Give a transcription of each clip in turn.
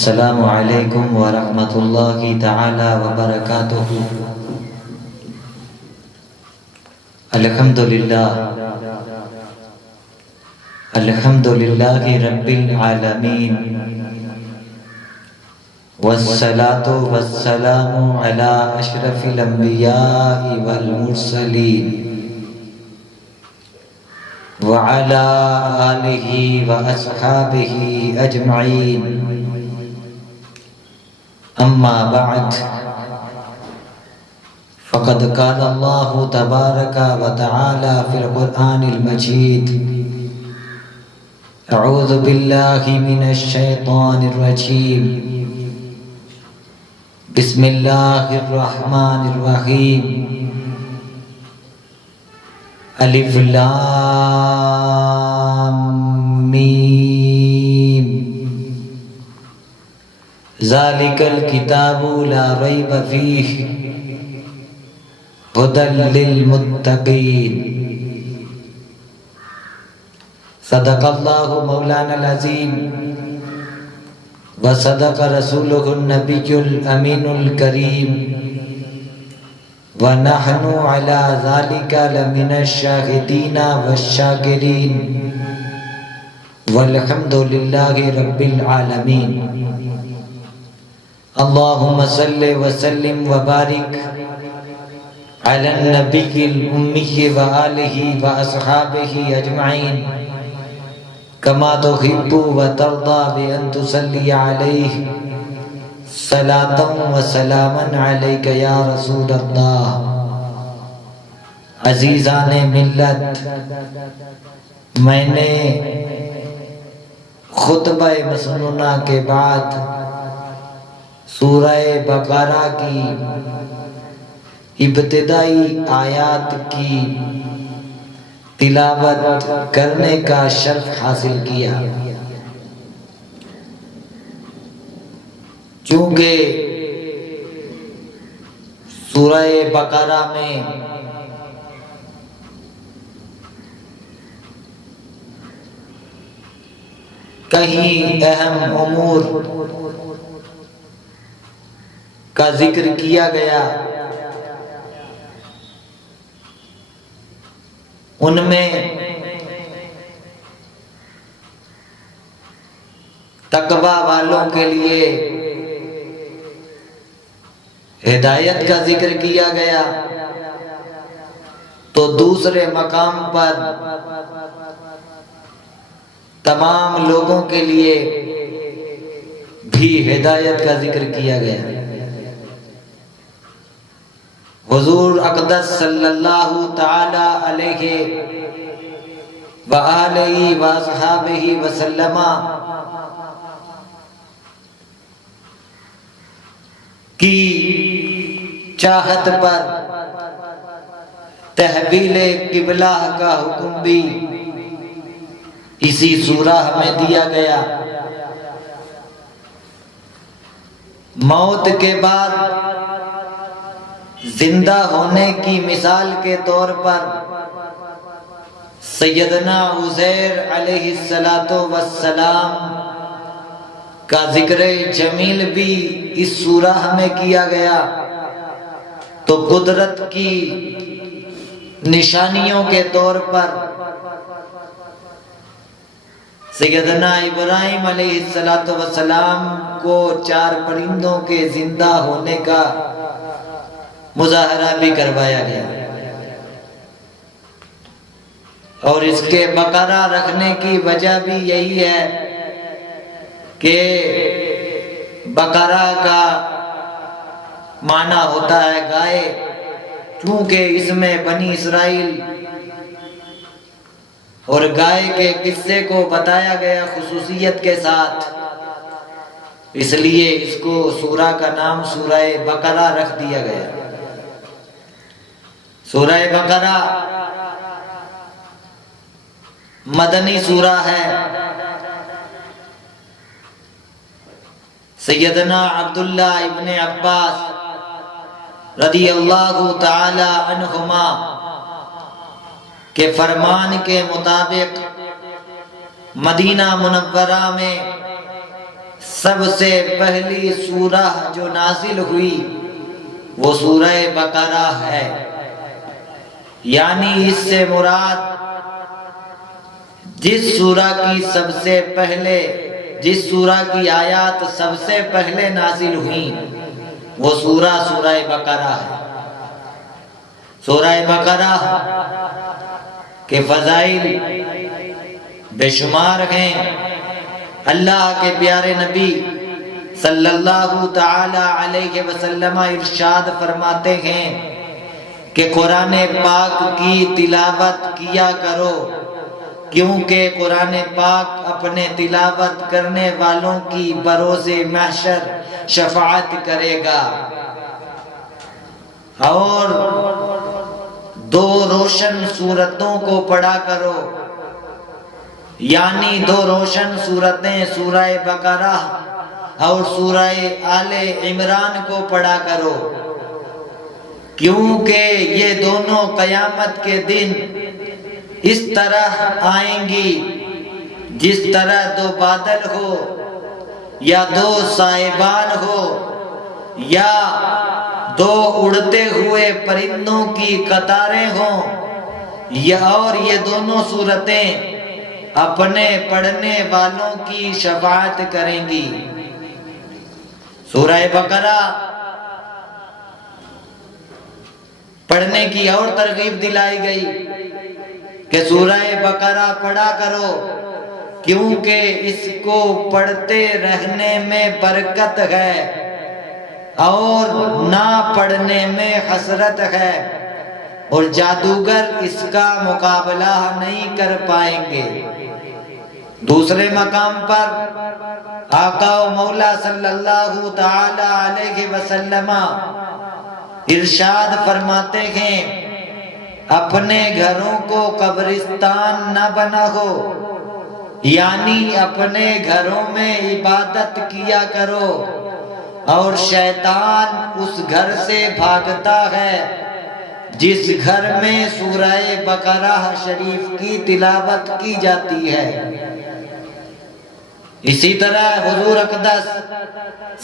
السلام علیکم ورحمۃ اللہ تعالی وبرکاتہ۔ الحمدللہ رب العالمین، والصلاة والسلام علی اشرف الانبیاء والمرسلین وعلی آلہ واصحابہ اجمعین، اما بعد فقد قال اللہ تبارک وتعالی فی القرآن المجید: اعوذ باللہ من الشیطان الرجیم، بسم اللہ الرحمن الرحیم، الف لام میم، ذالک الکتاب لا ریب فیہ ھدی للمتقین۔ صدق اللہ مولانا العظیم وصدق رسولہ النبی الامین الکریم، ونحن علی ذلک لمن الشاہدین والشاکرین، والحمد للہ رب العالمین۔ اللہم صلی وسلم وبارک علی النبی الامی وآلہ واصحابہ اجمعین، کما تحب وترضى بأن تصلی علیہ صلاۃ وسلاما علیک یا رسول اللہ۔ عزیزان ملت، میں نے خطبہ مسنونہ کے بعد سورہ بقرہ کی ابتدائی آیات کی تلاوت کرنے کا شرف حاصل کیا، چونکہ سورہ بقرہ میں کئی اہم امور کا ذکر کیا گیا، ان میں تقوی والوں کے لیے ہدایت کا ذکر کیا گیا، تو دوسرے مقام پر تمام لوگوں کے لیے بھی ہدایت کا ذکر کیا گیا۔ حضور اقدس صلی اللہ تعالی علیہ وآلہ وصحبہ وسلم کی چاہت پر تحویل قبلہ کا حکم بھی اسی سورہ میں دیا گیا۔ موت کے بعد زندہ ہونے کی مثال کے طور پر سیدنا عزیر علیہ السلام کا ذکر جمیل بھی اس سورہ میں کیا گیا، تو قدرت کی نشانیوں کے طور پر سیدنا ابراہیم علیہ السلام کو 4 پرندوں کے زندہ ہونے کا مظاہرہ بھی کروایا گیا، اور اس کے بقرہ رکھنے کی وجہ بھی یہی ہے کہ بقرہ کا معنی ہوتا ہے گائے، چونکہ اس میں بنی اسرائیل اور گائے کے قصے کو بتایا گیا خصوصیت کے ساتھ، اس لیے اس کو سورہ کا نام سورہ بقرہ رکھ دیا گیا۔ سورہ بقرہ مدنی سورہ ہے۔ سیدنا عبداللہ ابن عباس رضی اللہ تعالی عنہما کے فرمان کے مطابق مدینہ منورہ میں سب سے پہلی سورہ جو نازل ہوئی وہ سورہ بقرہ ہے، یعنی اس سے مراد جس سورہ کی آیات سب سے پہلے نازل ہوئی وہ سورہ بقرہ ہے۔ سورہ بقرہ کے فضائل بے شمار ہیں۔ اللہ کے پیارے نبی صلی اللہ تعالی علیہ وسلم ارشاد فرماتے ہیں کہ قرآن پاک کی تلاوت کیا کرو، کیونکہ قرآن پاک اپنے تلاوت کرنے والوں کی بروز محشر شفاعت کرے گا۔ اور 2 روشن سورتوں کو پڑھا کرو، یعنی 2 روشن سورتیں سورہ بقرہ اور سورہ آل عمران کو پڑھا کرو، کیونکہ یہ دونوں قیامت کے دن اس طرح آئیں گی جس طرح 2 بادل ہو یا 2 سائبان ہو یا 2 اڑتے ہوئے پرندوں کی قطاریں ہوں، اور یہ دونوں صورتیں اپنے پڑھنے والوں کی شفاعت کریں گی۔ سورہ بقرہ پڑھنے کی اور ترغیب دلائی گئی کہ سورہ بقرہ پڑھا کرو، کیونکہ اس کو پڑھتے رہنے میں برکت ہے اور نہ پڑھنے میں حسرت ہے، اور جادوگر اس کا مقابلہ نہیں کر پائیں گے۔ دوسرے مقام پر آقا و مولا صلی اللہ تعالی علیہ وسلم ارشاد فرماتے ہیں اپنے گھروں کو قبرستان نہ بناؤ، یعنی اپنے گھروں میں عبادت کیا کرو، اور شیطان اس گھر سے بھاگتا ہے جس گھر میں سورہ بقرہ شریف کی تلاوت کی جاتی ہے۔ اسی طرح حضور اقدس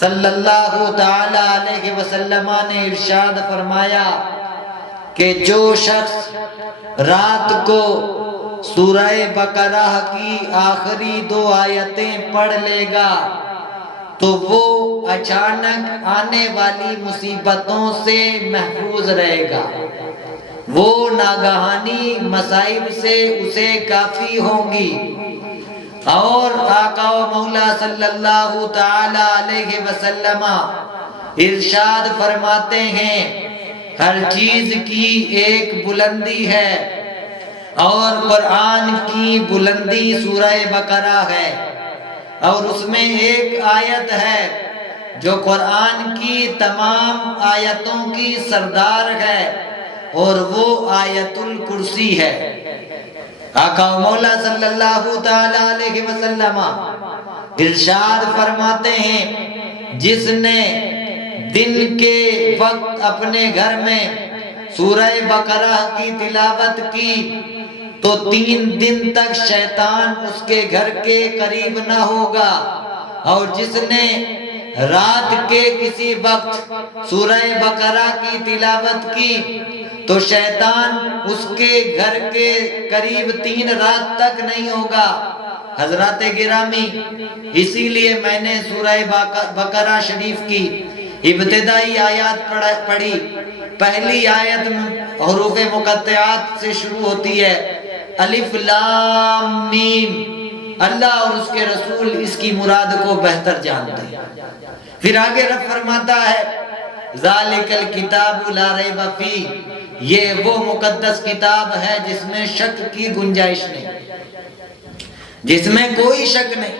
صلی اللہ تعالی علیہ وسلم نے ارشاد فرمایا کہ جو شخص رات کو سورہ بقرہ کی آخری 2 آیتیں پڑھ لے گا تو وہ اچانک آنے والی مصیبتوں سے محفوظ رہے گا، وہ ناگہانی مصائب سے اسے کافی ہوں گی۔ اور آقا و مولا صلی اللہ تعالی علیہ وسلم ارشاد فرماتے ہیں ہر چیز کی ایک بلندی ہے، اور قرآن کی بلندی سورہ بقرہ ہے، اور اس میں ایک آیت ہے جو قرآن کی تمام آیتوں کی سردار ہے، اور وہ آیت الکرسی ہے۔ آقا و مولا صلی اللہ تعالی علیہ وسلم ارشاد فرماتے ہیں جس نے دن کے وقت اپنے گھر میں سورہ بقرہ کی تلاوت کی تو 3 دن تک شیطان اس کے گھر کے قریب نہ ہوگا، اور جس نے رات کے کسی وقت سورہ بقرہ کی تلاوت کی تو شیطان اس کے گھر کے قریب 3 رات تک نہیں ہوگا۔ حضرات گرامی، اسی لیے میں نے سورہ بقرہ شریف کی ابتدائی آیات پڑھی۔ پہلی آیت حروف مقطعات سے شروع ہوتی ہے، الف لام میم۔ اللہ اور اس کے رسول اس کی مراد کو بہتر جانتے ہیں۔ پھر آگے رب فرماتا ہے ذالک الکتاب لا ریب فیہ، یہ وہ مقدس کتاب ہے جس میں شک کی گنجائش نہیں، جس میں کوئی شک نہیں۔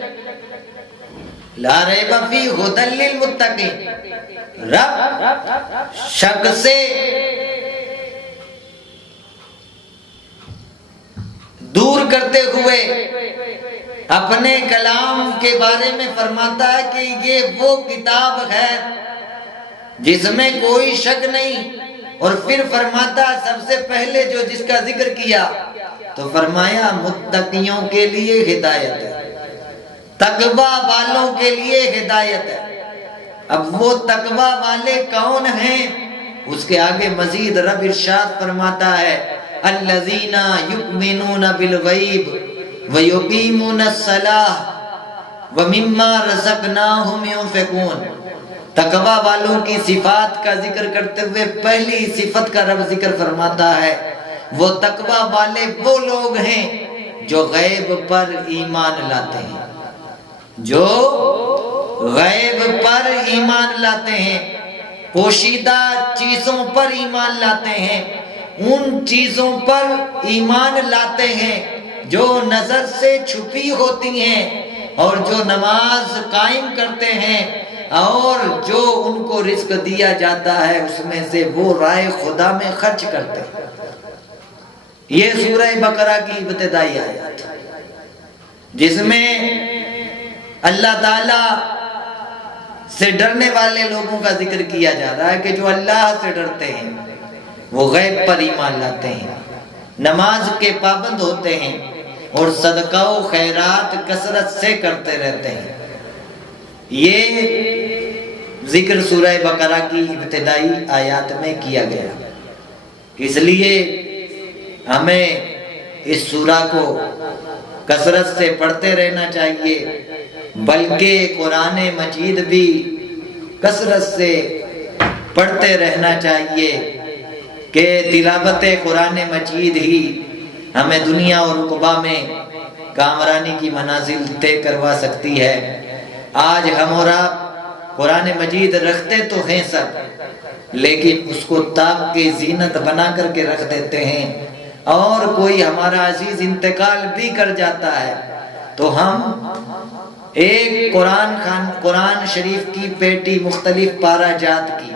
لا ریب فیہ ھدی للمتقین، رب شک سے دور کرتے ہوئے اپنے کلام کے بارے میں فرماتا ہے کہ یہ وہ کتاب ہے جس میں کوئی شک نہیں، اور پھر فرماتا سب سے پہلے جو جس کا ذکر کیا تو فرمایا متقیوں کے لیے ہدایت ہے۔ تقوی والوں کے لیے ہدایت ہے۔ اب وہ تقوی والے کون ہیں؟ اس کے آگے مزید رب ارشاد فرماتا ہے الذین یؤمنون بالغیب ویقیمون الصلاۃ ومما رزقناہم ينفقون۔ تقوی والوں کی صفات کا ذکر کرتے ہوئے پہلی صفت کا رب ذکر فرماتا ہے وہ تقوی والے وہ لوگ ہیں جو غیب پر ایمان لاتے ہیں، جو غیب پر ایمان لاتے ہیں، پوشیدہ چیزوں پر ایمان لاتے ہیں، ان چیزوں پر ایمان لاتے ہیں جو نظر سے چھپی ہوتی ہیں، اور جو نماز قائم کرتے ہیں، اور جو ان کو رزق دیا جاتا ہے اس میں سے وہ راہ خدا میں خرچ کرتے ہیں۔ یہ سورہ بقرہ کی ابتدائی آیات جس میں اللہ تعالیٰ سے ڈرنے والے لوگوں کا ذکر کیا جا رہا ہے کہ جو اللہ سے ڈرتے ہیں، وہ غیب پر ایمان لاتے ہیں، نماز کے پابند ہوتے ہیں، اور صدقہ و خیرات کثرت سے کرتے رہتے ہیں۔ یہ ذکر سورہ بقرہ کی ابتدائی آیات میں کیا گیا۔ اس لیے ہمیں اس سورہ کو کثرت سے پڑھتے رہنا چاہیے، بلکہ قرآن مجید بھی کثرت سے پڑھتے رہنا چاہیے کہ تلاوت قرآن مجید ہی ہمیں دنیا اور عقبہ میں کامرانی کی منازل طے کروا سکتی ہے۔ آج ہم اور آپ قرآن مجید رکھتے تو ہیں سب، لیکن اس کو طاق کی زینت بنا کر کے رکھ دیتے ہیں، اور کوئی ہمارا عزیز انتقال بھی کر جاتا ہے تو ہم ایک قرآن شریف کی پیٹی مختلف پارہ جات کی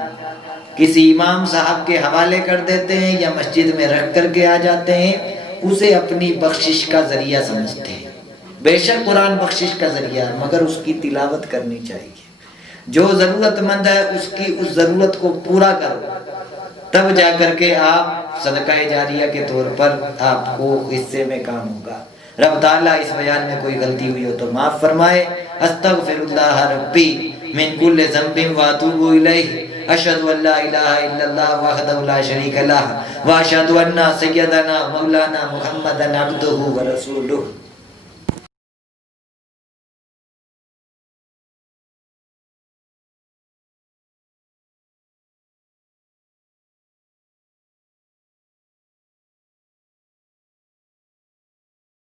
کسی امام صاحب کے حوالے کر دیتے ہیں یا مسجد میں رکھ کر کے آ جاتے ہیں، اسے اپنی بخشش کا ذریعہ سمجھتے ہیں۔ بے شک قرآن بخشش کا ذریعہ ہے، مگر اس کی تلاوت کرنی چاہیے۔ جو ضرورت مند ہے اس کی اس ضرورت کو پورا کرو، تب جا کر کے آپ صدقہ جاریہ کے طور پر آپ کو حصے میں کام ہوگا۔ رب تعالیٰ اس بیان میں کوئی غلطی ہوئی ہو تو معاف فرمائے۔ استغفر اللہ ربی من کل ذنب واتوب الیہ، اشہد ان لا الہ الا اللہ وحدہ لا شریک لہ، واشہد ان سیدنا مولانا محمدا عبدہ ورسولہ۔